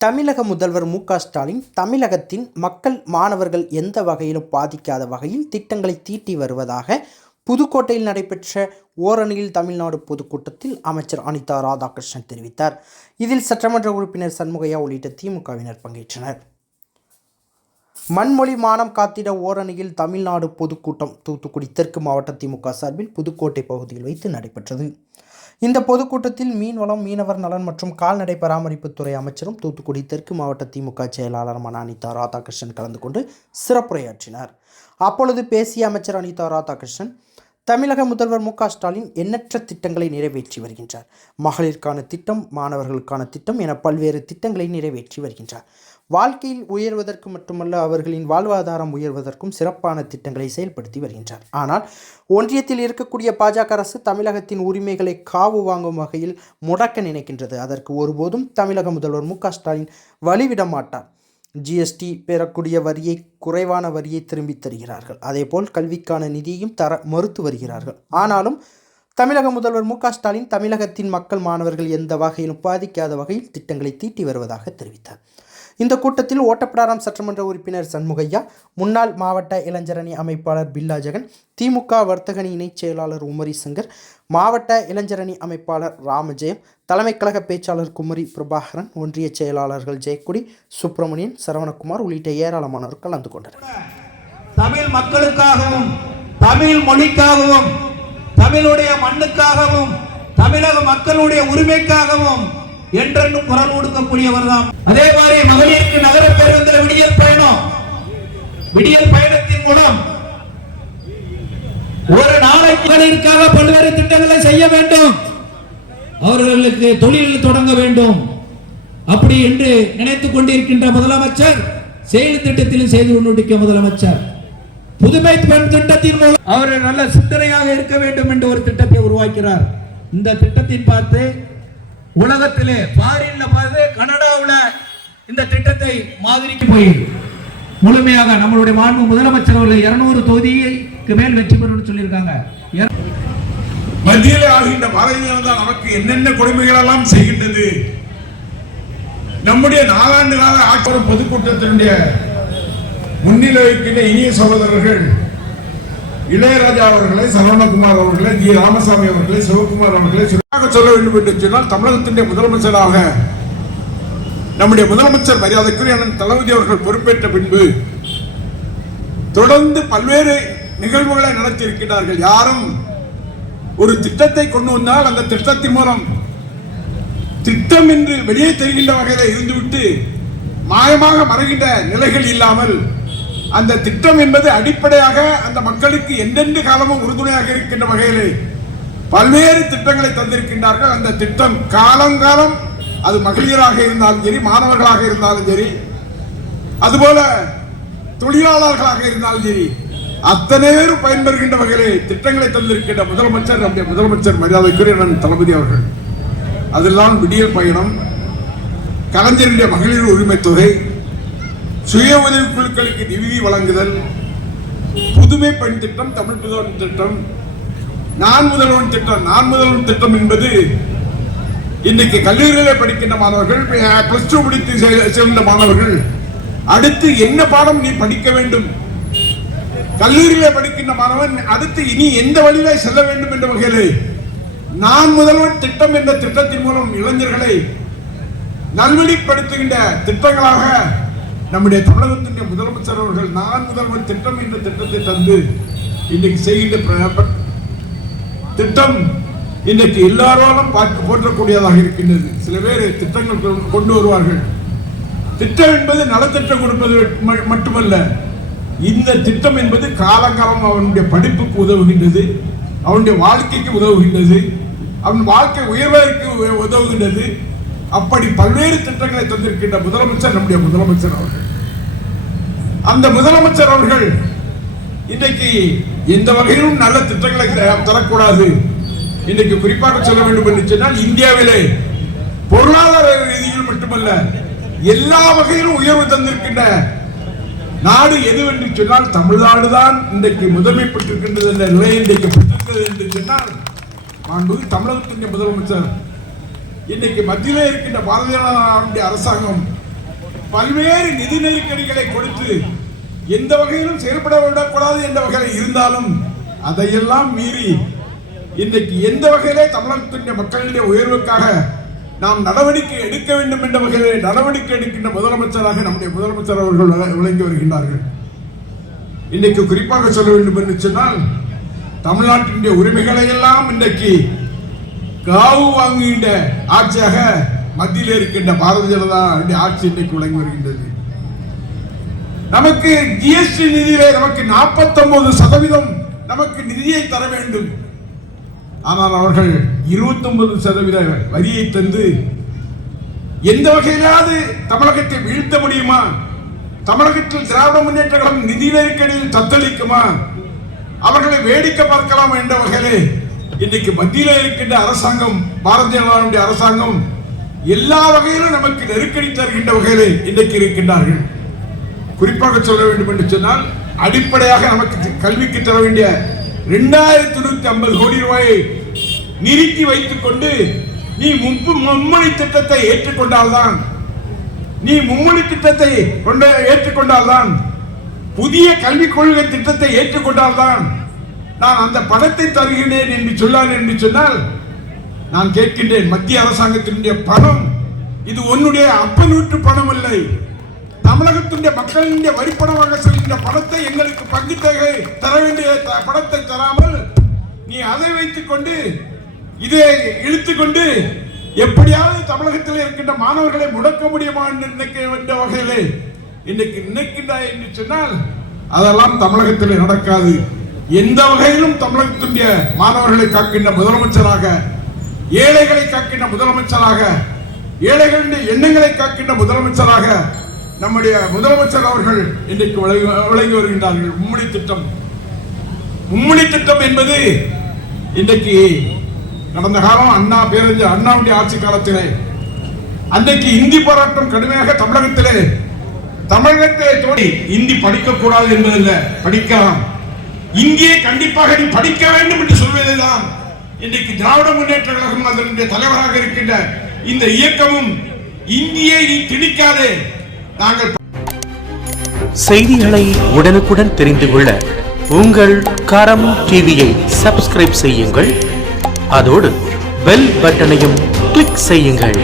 தமிழக முதல்வர் மு ஸ்டாலின் தமிழகத்தின் மக்கள் மாணவர்கள் எந்த வகையிலும் பாதிக்காத வகையில் திட்டங்களை தீட்டி வருவதாக புதுக்கோட்டையில் நடைபெற்ற ஓரணியில் தமிழ்நாடு பொதுக்கூட்டத்தில் அமைச்சர் அனிதா ராதாகிருஷ்ணன் தெரிவித்தார். இதில் சட்டமன்ற உறுப்பினர் சண்முகையா உள்ளிட்ட திமுகவினர் பங்கேற்றனர். மண்மொழி மானம் காத்திட ஓரணியில் தமிழ்நாடு பொதுக்கூட்டம் தூத்துக்குடி தெற்கு மாவட்ட திமுக சார்பில் புதுக்கோட்டை பகுதியில் வைத்து நடைபெற்றது. இந்த பொதுக்கூட்டத்தில் மீன்வளம் மீனவர் நலன் மற்றும் கால்நடை பராமரிப்புத்துறை அமைச்சரும் தூத்துக்குடி தெற்கு மாவட்ட திமுக செயலாளருமான அனிதா ராதாகிருஷ்ணன் கலந்து கொண்டு சிறப்புரையாற்றினார். அப்பொழுது பேசிய அமைச்சர் அனிதா ராதாகிருஷ்ணன் தமிழக முதல்வர் மு ஸ்டாலின் எண்ணற்ற திட்டங்களை நிறைவேற்றி வருகின்றார். மகளிருக்கான திட்டம் மாணவர்களுக்கான திட்டம் என பல்வேறு திட்டங்களை நிறைவேற்றி வருகின்றார். வாழ்க்கையில் உயர்வதற்கு மட்டுமல்ல அவர்களின் வாழ்வாதாரம் உயர்வதற்கும் சிறப்பான திட்டங்களை செயல்படுத்தி வருகின்றார். ஆனால் ஒன்றியத்தில் இருக்கக்கூடிய பாஜக அரசு தமிழகத்தின் உரிமைகளை காவு வாங்கும் வகையில் முடக்க நினைக்கின்றது. அதற்கு ஒருபோதும் தமிழக முதல்வர் மு. ஸ்டாலின் வழிவிட மாட்டார். ஜிஎஸ்டி பெறக்கூடிய வரியை குறைவான வரியை திரும்பி தருகிறார்கள். அதேபோல் கல்விக்கான நிதியையும் தர மறுத்து வருகிறார்கள். ஆனாலும் தமிழக முதல்வர் மு. ஸ்டாலின் தமிழகத்தின் மக்கள் மாணவர்கள் எந்த வகையிலும் பாதிக்காத வகையில் திட்டங்களை தீட்டி வருவதாக தெரிவித்தார். இந்த கூட்டத்தில் ஓட்டப்பிடாரம் சட்டமன்ற உறுப்பினர் சண்முகையா முன்னாள் மாவட்ட இளைஞரணி அமைப்பாளர் பில்லா ஜெகன் திமுக வர்த்தகணி இணைச் செயலாளர் உமரி சங்கர் மாவட்ட இளைஞரணி அமைப்பாளர் ராமஜெயம் தலைமை கழக பேச்சாளர் குமரி பிரபாகரன் ஒன்றிய செயலாளர்கள் ஜெயக்குடி சுப்பிரமணியன் சரவணகுமார் உள்ளிட்ட ஏராளமானோர் கலந்து கொண்டனர். தமிழ் மக்களுக்காகவும் தமிழ் மொழிக்காகவும் தமிழுடைய மண்ணுக்காகவும் தமிழக மக்களுடைய உரிமைக்காகவும் என்றென்றும் குரல் கொடுக்கக்கூடியவர் தான் அதே மாதிரி மகளிருக்கு நகர பேருந்தில் விடியல் பயணம். விடியல் பயணத்தின் மூலம் ஒரு நாளைக்கு மகளிருக்காக பல்வேறு திட்டங்களை செய்ய வேண்டும். அவர்களுக்கு தொழில் தொடங்க வேண்டும். அப்படி என்று நினைத்துக் கொண்டிருக்கின்ற முதலமைச்சர் செயல் திட்டத்திலும் செய்து கொண்டிருக்க முதலமைச்சர். புதுமை பெண் திட்டத்தின் மூலம் அவர்கள் நல்ல சிந்தனையாக இருக்க வேண்டும் என்று ஒரு திட்டத்தை உருவாக்கிறார். இந்த திட்டத்தின் பார்த்து உலகத்திலே ஃபாரின்ல பார்த்து கனடாவுல இந்த திட்டத்தை மாதிரிக்கு போய் முழுமையாக நம்மளுடைய மாண்பு முதலமைச்சர் அவர்கள் இருநூறு தொகுதிக்கு மேல் வெற்றி பெறும்னு சொல்லியிருக்காங்க. இர- மத்தியிலே ஆளுகின்ற பாரதிய ஜனதா நமக்கு என்னென்ன கொடுமைகள் எல்லாம் செய்கின்றது? நம்முடைய நாலாண்டு கால ஆட்சி பொதுக்கூட்டத்தினுடைய முன்னிலை வைக்கின்ற இனிய சகோதரர்கள் இளையராஜா அவர்களை சரவணகுமார் அவர்களை ஜி. ராமசாமி அவர்களை சிவகுமார் அவர்களை சுருக்கமாக சொல்ல வேண்டும் என்று சொன்னால் தமிழகத்தினுடைய முதலமைச்சராக நம்முடைய முதலமைச்சர் மரியாதைக்குரிய தளபதி அவர்கள் பொறுப்பேற்ற பின்பு தொடர்ந்து பல்வேறு நிகழ்வுகளை நடத்தியிருக்கிறார்கள். யாரும் ஒரு திட்டத்தை கொண்டு வந்தால் அந்த திட்டத்தின் மூலம் திட்டம் என்று வெளியே தெரிகின்ற வகையில் இருந்துவிட்டு மாயமாக மறைகின்ற நிலைகள் இல்லாமல் அந்த திட்டம் என்பது அடிப்படையாக அந்த மக்களுக்கு எந்தெந்த காலமும் உறுதுணையாக இருக்கின்ற வகையிலே பல்வேறு திட்டங்களை தந்திருக்கின்றார்கள். அந்த திட்டம் காலங்காலம் அது மகளிராக இருந்தாலும் சரி மாணவர்களாக இருந்தாலும் சரி அதுபோல தொழிலாளர்களாக இருந்தாலும் சரி அத்தனை பேரும் பயன்பெறுகின்ற வகையிலே திட்டங்களை தந்திருக்கின்ற முதலமைச்சர் நம்முடைய முதலமைச்சர் மரியாதைக்குரிய அண்ணன் தளபதி அவர்கள். அதெல்லாம் விடியல் பயணம் கலைஞருடைய மகளிர் உரிமை தொகை சுய உதவி குழுக்களுக்கு நிதி வழங்குதல் புதுமை பெண் திட்டம் தமிழ் புதல்வன் திட்டம். நான் முதல்வன் திட்டம் நான் முதல்வன் திட்டம் என்பது இன்னைக்கு கல்லூரிகளை படிக்கின்ற மாணவர்கள் பிளஸ் டூ முடித்து செ- மாணவர்கள் அடுத்து என்ன பாடம் நீ படிக்க வேண்டும்? கல்லூரியில படிக்கின்ற மாணவன் அடுத்து இனி எந்த வழியில செல்ல வேண்டும் என்ற வகையிலே நான் முதல்வன் திட்டம் என்ற திட்டத்தின் மூலம் இளைஞர்களை நல்வழிப்படுத்துகின்ற திட்டங்களாக நம்முடைய தமிழகத்தினுடைய முதலமைச்சர் அவர்கள் நான் முதல்வர் திட்டம் என்ற திட்டத்தை தந்து இன்னைக்கு செய்கின்ற திட்டம் இன்னைக்கு எல்லாராலும் பார்க்க போற்றக்கூடியதாக இருக்கின்றது. சில பேர் திட்டங்கள் கொண்டு வருவார்கள். திட்டம் என்பது நலத்திட்டம் கொடுப்பது ம- மட்டுமல்ல இந்த திட்டம் என்பது காலங்காலம் அவனுடைய படிப்புக்கு உதவுகின்றது அவனுடைய வாழ்க்கைக்கு உதவுகின்றது அவன் வாழ்க்கை உயர்வதற்கு உதவுகின்றது. அப்படி பல்வேறு திட்டங்களை தந்திருக்கின்ற முதலமைச்சர் நம்முடைய முதலமைச்சர் அவர்கள். அந்த முதலமைச்சர் அவர்கள் இன்றைக்கு எந்த வகையிலும் நல்ல திட்டங்களை த- தரக்கூடாது. இன்றைக்கு குறிப்பாக சொல்ல வேண்டும் என்று சொன்னால் இந்தியாவிலே பொருளாதார ரீதியில் மட்டுமல்ல எல்லா வகையிலும் உயர்வு தந்திருக்கின்ற நாடு எதுவென்று சொன்னால் தமிழ்நாடு தான் இன்றைக்கு முதன்மை பெற்றிருக்கின்றது என்ற நிலை இன்றைக்கு பெற்றிருக்கிறது என்று சொன்னால் மாண்புமிகு தமிழகத்தின் முதலமைச்சர் இன்னைக்கு மத்தியிலே இருக்கின்ற பாரதிய அரசாங்கம் பல்வேறு நிதி நெருக்கடிகளை கொடுத்து எந்த வகையிலும் செயல்பட விடக்கூடாது என்ற வகையில் இருந்தாலும் அதையெல்லாம் மீறி இன்றைக்கு எந்த வகையிலே தமிழகத்தினுடைய மக்களுடைய உயர்வுக்காக நாம் நடவடிக்கை எடுக்க வேண்டும் என்ற வகையிலே நடவடிக்கை எடுக்கின்ற முதலமைச்சராக நம்முடைய முதலமைச்சர் அவர்கள் விளங்கி வருகின்றார்கள். இன்றைக்கு குறிப்பாக சொல்ல வேண்டும் என்று சொன்னால் தமிழ்நாட்டினுடைய உரிமைகளை எல்லாம் இன்றைக்கு காவு வாங்குகின்ற ஆட்சியாக மத்தியில் இருக்கின்ற பாரதிய ஜனதா ஆட்சி இன்றைக்கு விளங்கி வருகின்றது. நமக்கு ஜிஎஸ்டி நிதியிலே நமக்கு 49% சதவீதம் நமக்கு நிதியை தர வேண்டும். ஆனால் அவர்கள் 29% சதவீத வரியை தந்து எந்த வகையிலாவது தமிழகத்தை வீழ்த்த முடியுமா? தமிழகத்தில் திராவிட முன்னேற்ற கழகம் நிதி நெருக்கடியில் தத்தளிக்குமா? அவர்களை வேடிக்கை பார்க்கலாம் என்ற வகையிலே இன்னைக்கு மத்தியில் இருக்கின்ற அரசாங்கம் பாரதிய ஜனதாவுடைய அரசாங்கம் எல்லா வகையிலும் நமக்கு நெருக்கடி தருகின்ற வகையிலே இன்றைக்கு இருக்கின்றார்கள். குறிப்பாக சொல்ல வேண்டும் என்று சொன்னால் அடிப்படையாக நமக்கு கல்விக்கு தர வேண்டிய இரண்டாயிரத்தி நூத்தி ஐம்பது கோடி ரூபாயை நிறுத்தி வைத்துக் கொண்டு நீ முப்பு மும்மொழி திட்டத்தை ஏற்றுக்கொண்டால்தான் நீ மும்மொழி திட்டத்தை கொண்ட ஏற்றுக்கொண்டால்தான் புதிய கல்விக் கொள்கை திட்டத்தை ஏற்றுக்கொண்டால்தான் நான் அந்த பணத்தை தருகிறேன் என்று சொல்லான் என்று சொன்னால் நான் கேட்கின்றேன் மத்திய அரசாங்கத்தினுடைய பணம் இது உன்னுடைய அப்பனூற்று பணம் இல்லை தமிழகத்தினுடைய மக்களினுடைய வரிப்பணமாக செல்கின்ற பணத்தை எங்களுக்கு பங்கு தேவை தர வேண்டிய த- பணத்தை தராமல் நீ அதை வைத்துக் கொண்டு இதை இழுத்துக்கொண்டு எப்படியாவது தமிழகத்தில் இருக்கின்ற மாணவர்களை முடக்க முடியுமா என்று நினைக்க வேண்டிய வகையிலே இன்னைக்கு நினைக்கின்றாய் என்று சொன்னால் அதெல்லாம் தமிழகத்தில் நடக்காது. எந்த வகையிலும் தமிழகத்தினுடைய மாணவர்களை காக்கின்ற முதலமைச்சராக ஏழைகளை காக்கின்ற முதலமைச்சராக ஏழைகளுடைய எண்ணங்களை காக்கின்ற முதலமைச்சராக நம்முடைய முதலமைச்சர் அவர்கள் இன்றைக்கு விளங்கி வருகின்றார்கள். மும்மொழி திட்டம். மும்மொழி திட்டம் என்பது இன்றைக்கு கடந்த காலம் அண்ணா பேரறிஞர் அண்ணாவுடைய ஆட்சி காலத்திலே அன்றைக்கு இந்தி போராட்டம் கடுமையாக தமிழகத்திலே தமிழகத்தை தோடி இந்தி படிக்கக்கூடாது என்பதில்லை படிக்கலாம். இந்தியை கண்டிப்பாக நீ படிக்க வேண்டும் என்று சொல்வதுதான் இன்றைக்கு திராவிட முன்னேற்ற கழகம் அதனுடைய தலைவராக இருக்கின்ற இந்த இயக்கமும் இந்தியை நீ திணிக்காதே. நாங்கள் செய்திகளை உடனுக்குடன் தெரிந்து கொள்ள உங்கள் கரம் டிவியை சப்ஸ்கிரைப் செய்யுங்கள். அதோடு பெல் பட்டனையும் கிளிக் செய்யுங்கள்.